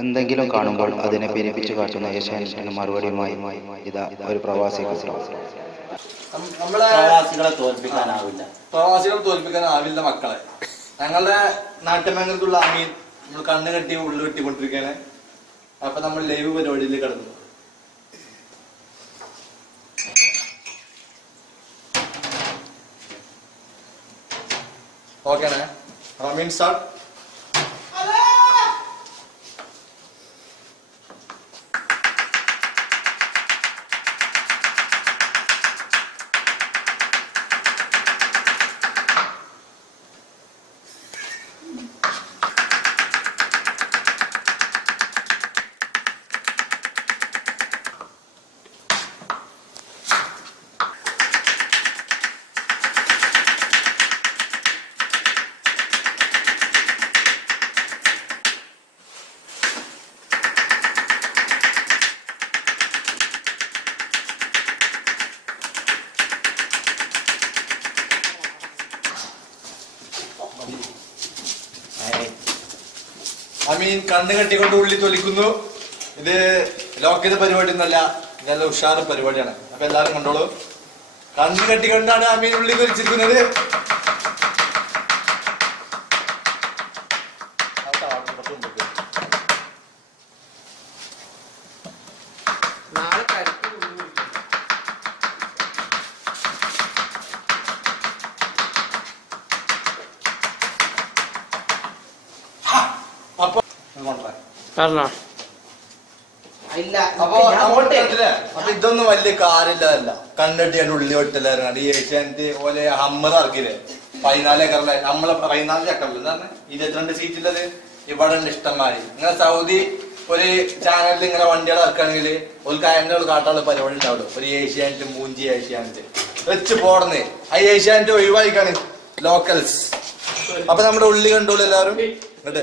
എന്തെങ്കിലും കാണുമ്പോൾ അതിനെ പെരുപ്പിച്ചു കാട്ടുന്ന ഏഷ്യാനെറ്റിന് മറുപടിയുമായി ഇതാ ഒരു പ്രവാസി കുട്ടം. നമ്മളെ പ്രവാസികളെ തോൽപ്പിക്കാനാവില്ല മക്കളെ. ഞങ്ങളുടെ നാട്ടുമംഗലത്തുള്ള അമീൻ നമ്മൾ കണ്ണ് കെട്ടി ഉള്ളു കെട്ടിക്കൊണ്ടിരിക്കുകയാണ്. അപ്പൊ നമ്മൾ ലൈവ് പരിപാടിയിൽ കിടന്നു. ഓക്കേണേ റമീൻ സാർ. അമീൻ കണ്ണ് കെട്ടിക്കൊണ്ട് ഉള്ളി തൊലിക്കുന്നു. ഇത് ലോക്ക് ചെയ്ത പരിപാടി ഒന്നല്ല, നല്ല ഉഷാറ് പരിപാടിയാണ്. അപ്പൊ എല്ലാരും കണ്ടോളൂ. കണ്ണ് കെട്ടിക്കൊണ്ടാണ് അമീൻ ഉള്ളി തൊലിച്ചിരിക്കുന്നത്. അപ്പൊ ഇതൊന്നും വലിയ കാര്യമില്ലതല്ല. കണ്ണെട്ടിയാണ്ട് ഉള്ളി വെട്ടലായിരുന്നു. ഈ ഏഷ്യാനെറ്റ് പോലെ ഹമ്മർ ഇറക്കില്ലേ 14 ഏക്കറിലെ, നമ്മളെ 14 ഏക്കറിൽ എന്താണ് 22 സീറ്റുള്ളത് ഇവിടെ ഉണ്ട് ഇഷ്ടംമാരി. ഇങ്ങനെ സൗദി ഒരു ചാനലിൽ ഇങ്ങനെ വണ്ടികൾ ഇറക്കുകയാണെങ്കിൽ ഒരു കായങ്ങൾ കാട്ടാനുള്ള പരിപാടി ഉണ്ടാവുള്ളൂ. ഒരു ഏഷ്യാനെറ്റ് മൂഞ്ചി ഏഷ്യാനെറ്റ് വെച്ച് പോടന്ന് ആ ഏഷ്യാനെറ്റ് ഒഴിവായിക്കാണ് ലോക്കൽസ്. അപ്പൊ നമ്മുടെ ഉള്ളി കണ്ടോളൂ എല്ലാവരും. ഇങ്ങോട്ട്